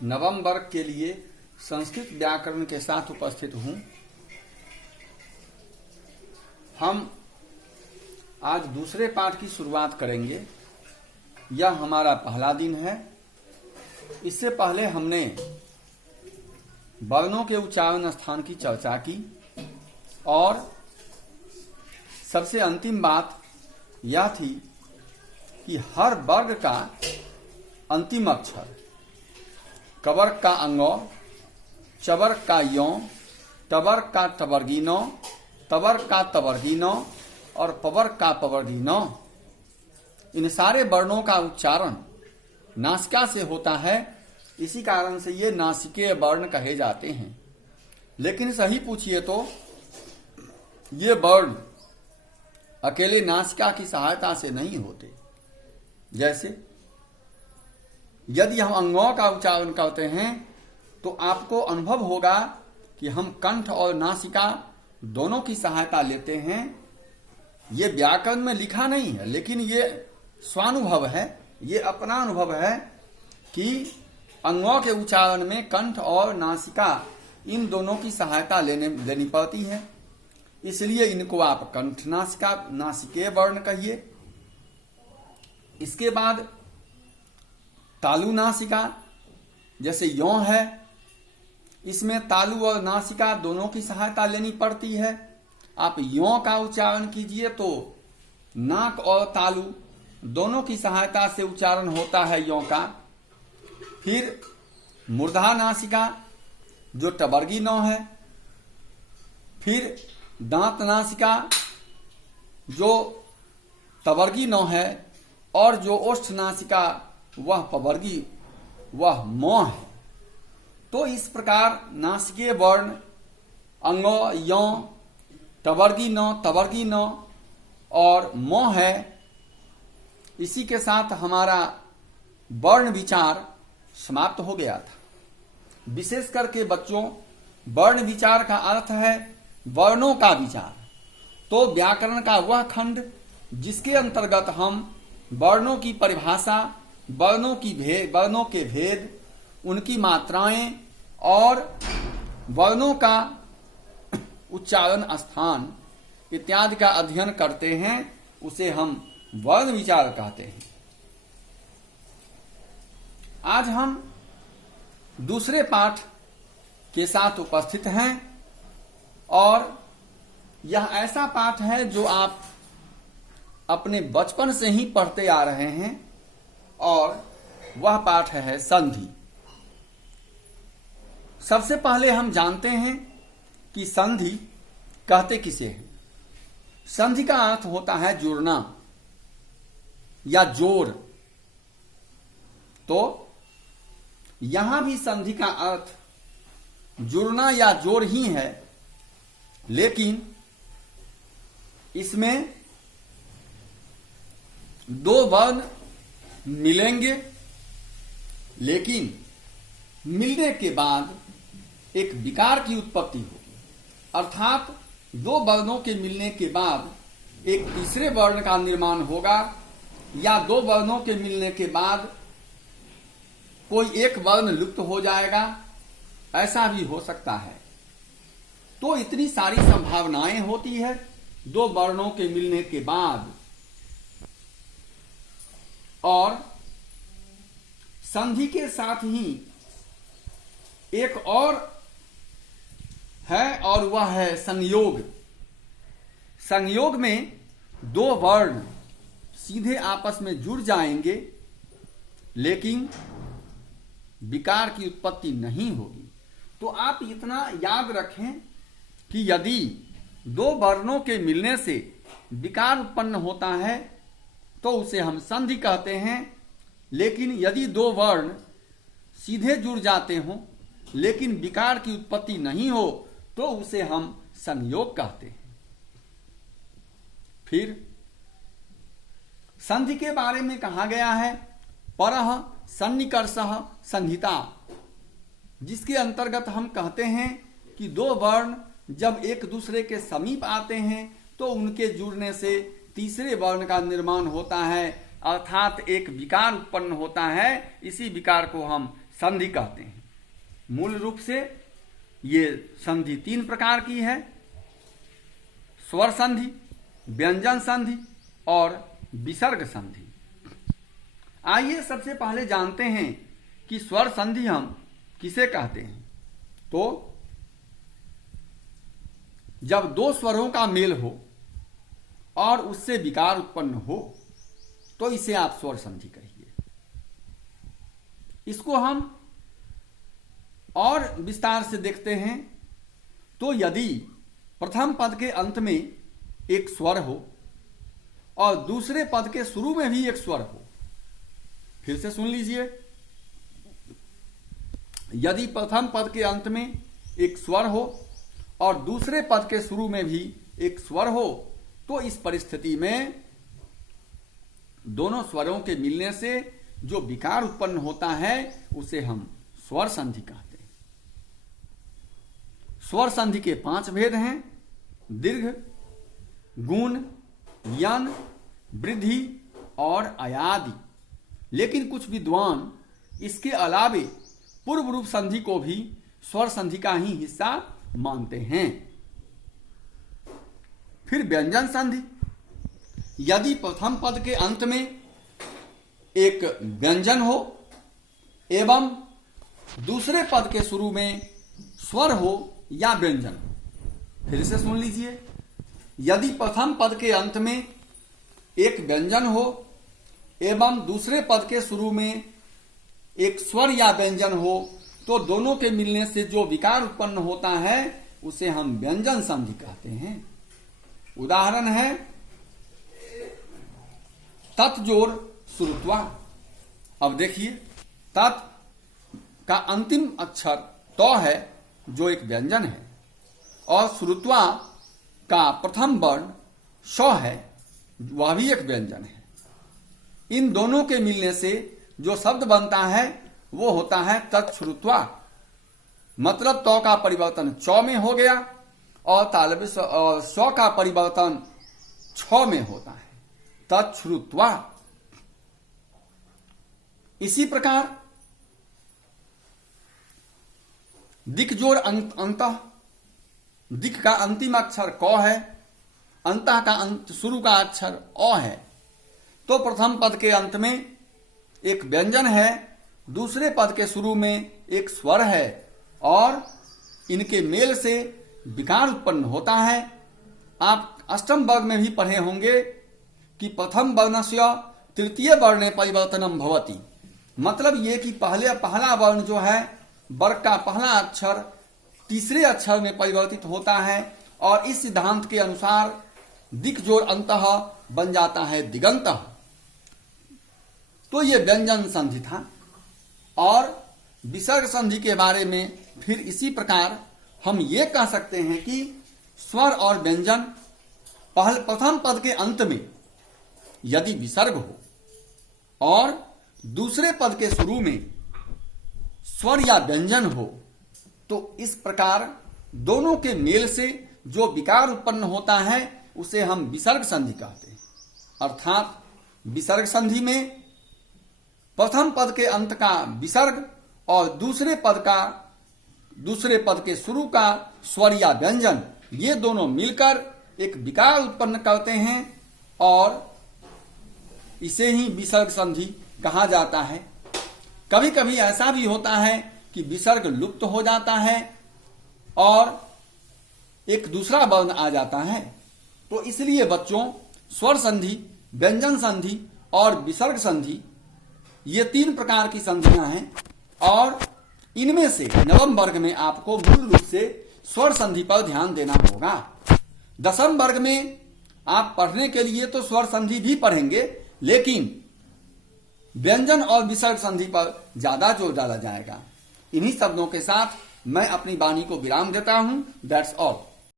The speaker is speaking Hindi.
नवम वर्ग के लिए संस्कृत व्याकरण के साथ उपस्थित हूं। हम आज दूसरे पाठ की शुरुआत करेंगे। यह हमारा पहला दिन है। इससे पहले हमने वर्णों के उच्चारण स्थान की चर्चा की और सबसे अंतिम बात यह थी कि हर वर्ग का अंतिम अक्षर कवर्ग का अंगो, चवर्ग का यों, टवर्ग का टवर्गीनो, तवर्ग का तवर्गीनो और पवर्ग का पवर्गीनो, इन सारे वर्णों का उच्चारण नासिका से होता है। इसी कारण से ये नासिकीय वर्ण कहे जाते हैं। लेकिन सही पूछिए तो ये वर्ण अकेले नासिका की सहायता से नहीं होते। जैसे यदि हम अंगों का उच्चारण करते हैं तो आपको अनुभव होगा कि हम कंठ और नासिका दोनों की सहायता लेते हैं। ये व्याकरण में लिखा नहीं है, लेकिन ये स्वानुभव है, ये अपना अनुभव है कि अंगों के उच्चारण में कंठ और नासिका इन दोनों की सहायता लेनी पड़ती है। इसलिए इनको आप कंठ नासिका नासिकेय वर्ण कहिए। इसके बाद तालु नासिका, जैसे यों है, इसमें तालु और नासिका दोनों की सहायता लेनी पड़ती है। आप यों का उच्चारण कीजिए तो नाक और तालु दोनों की सहायता से उच्चारण होता है यों का। फिर मूर्धा नासिका जो टवर्गी नौ है, फिर दांत नासिका जो तवर्गी नौ है और जो ओष्ठ नासिका वह पवर्गी, वह मौ है। तो इस प्रकार नासिकीय वर्ण अंगो, यों, टवर्गी नौ, तवर्गी नौ और मौ है। इसी के साथ हमारा वर्ण विचार समाप्त हो गया था। विशेष करके बच्चों, वर्ण विचार का अर्थ है वर्णों का विचार। तो व्याकरण का वह खंड जिसके अंतर्गत हम वर्णों की परिभाषा, वर्णों के भेद, उनकी मात्राएं और वर्णों का उच्चारण स्थान इत्यादि का अध्ययन करते हैं, उसे हम वर्ण विचार कहते हैं। आज हम दूसरे पाठ के साथ उपस्थित हैं और यह ऐसा पाठ है जो आप अपने बचपन से ही पढ़ते आ रहे हैं और वह पाठ है संधि। सबसे पहले हम जानते हैं कि संधि कहते किसे हैं। संधि का अर्थ होता है जुड़ना या जोड़। तो यहां भी संधि का अर्थ जुड़ना या जोड़ ही है, लेकिन इसमें दो वर्ण मिलेंगे, लेकिन मिलने के बाद एक विकार की उत्पत्ति होगी। अर्थात दो वर्णों के मिलने के बाद एक तीसरे वर्ण का निर्माण होगा, या दो वर्णों के मिलने के बाद कोई एक वर्ण लुप्त हो जाएगा, ऐसा भी हो सकता है। तो इतनी सारी संभावनाएं होती है दो वर्णों के मिलने के बाद। और संधि के साथ ही एक और है और वह है संयोग। संयोग में दो वर्ण सीधे आपस में जुड़ जाएंगे, लेकिन विकार की उत्पत्ति नहीं होगी। तो आप इतना याद रखें कि यदि दो वर्णों के मिलने से विकार उत्पन्न होता है तो उसे हम संधि कहते हैं। लेकिन यदि दो वर्ण सीधे जुड़ जाते हों लेकिन विकार की उत्पत्ति नहीं हो तो उसे हम संयोग कहते हैं। फिर संधि के बारे में कहा गया है परः सन्निकर्षः संहिता, जिसके अंतर्गत हम कहते हैं कि दो वर्ण जब एक दूसरे के समीप आते हैं तो उनके जुड़ने से तीसरे वर्ण का निर्माण होता है, अर्थात एक विकार उत्पन्न होता है। इसी विकार को हम संधि कहते हैं। मूल रूप से ये संधि 3 प्रकार की है, स्वर संधि, व्यंजन संधि और विसर्ग संधि। आइए सबसे पहले जानते हैं कि स्वर संधि हम किसे कहते हैं। तो जब 2 स्वरों का मेल हो और उससे विकार उत्पन्न हो तो इसे आप स्वर संधि कहिए। इसको हम और विस्तार से देखते हैं तो यदि प्रथम पद के अंत में एक स्वर हो और दूसरे पद के शुरू में भी एक स्वर हो, फिर से सुन लीजिए, यदि प्रथम पद के अंत में एक स्वर हो और दूसरे पद के शुरू में भी एक स्वर हो तो इस परिस्थिति में दोनों स्वरों के मिलने से जो विकार उत्पन्न होता है उसे हम स्वर संधि कहते हैं। स्वर संधि के 5 भेद हैं, दीर्घ, गुण, यन, वृद्धि और अयादि। लेकिन कुछ विद्वान इसके अलावे पूर्व रूप संधि को भी स्वर संधि का ही हिस्सा मानते हैं। फिर व्यंजन संधि, यदि प्रथम पद के अंत में एक व्यंजन हो एवं दूसरे पद के शुरू में स्वर हो या व्यंजन हो। फिर से सुन लीजिए, यदि प्रथम पद के अंत में एक व्यंजन हो एवं दूसरे पद के शुरू में एक स्वर या व्यंजन हो तो दोनों के मिलने से जो विकार उत्पन्न होता है उसे हम व्यंजन संधि कहते हैं। उदाहरण है तत् जोर श्रुत्वा। अब देखिए, तत् का अंतिम अक्षर तो है जो एक व्यंजन है और श्रुत्वा का प्रथम वर्ण श है, वह भी एक व्यंजन है। इन दोनों के मिलने से जो शब्द बनता है वो होता है तत्श्रुत्वा। मतलब तो का परिवर्तन च में हो गया और तालव्य स का परिवर्तन छ में होता है, तत्श्रुत्वा। इसी प्रकार दिक जोर अंतः, दिक का अंतिम अक्षर क है, अंतः का शुरू का अक्षर अ है, तो प्रथम पद के अंत में एक व्यंजन है, दूसरे पद के शुरू में एक स्वर है और इनके मेल से विकार उत्पन्न होता है। आप अष्टम वर्ग में भी पढ़े होंगे कि प्रथम वर्णस्य तृतीय वर्णे परिवर्तनम भवति। मतलब ये कि पहला वर्ण जो है, वर्ग का पहला अक्षर तीसरे अक्षर में परिवर्तित होता है और इस सिद्धांत के अनुसार दिक जोर अंतः बन जाता है दिगंतः। तो ये व्यंजन संधि था। और विसर्ग संधि के बारे में फिर इसी प्रकार हम ये कह सकते हैं कि स्वर और व्यंजन प्रथम पद के अंत में यदि विसर्ग हो और दूसरे पद के शुरू में स्वर या व्यंजन हो तो इस प्रकार दोनों के मेल से जो विकार उत्पन्न होता है उसे हम विसर्ग संधि कहते हैं। अर्थात विसर्ग संधि में प्रथम पद के अंत का विसर्ग और दूसरे पद के शुरू का स्वर या व्यंजन, ये दोनों मिलकर एक विकार उत्पन्न करते हैं और इसे ही विसर्ग संधि कहा जाता है। कभी कभी ऐसा भी होता है कि विसर्ग लुप्त हो जाता है और एक दूसरा वर्ण आ जाता है। तो इसलिए बच्चों, स्वर संधि, व्यंजन संधि और विसर्ग संधि, ये 3 प्रकार की संधियां हैं और इनमें से नवम वर्ग में आपको मूल रूप से स्वर संधि पर ध्यान देना होगा। 10वें वर्ग में आप पढ़ने के लिए तो स्वर संधि भी पढ़ेंगे, लेकिन व्यंजन और विसर्ग संधि पर ज्यादा जोर डाला जाएगा। इन्हीं शब्दों के साथ मैं अपनी वाणी को विराम देता हूं। That's all.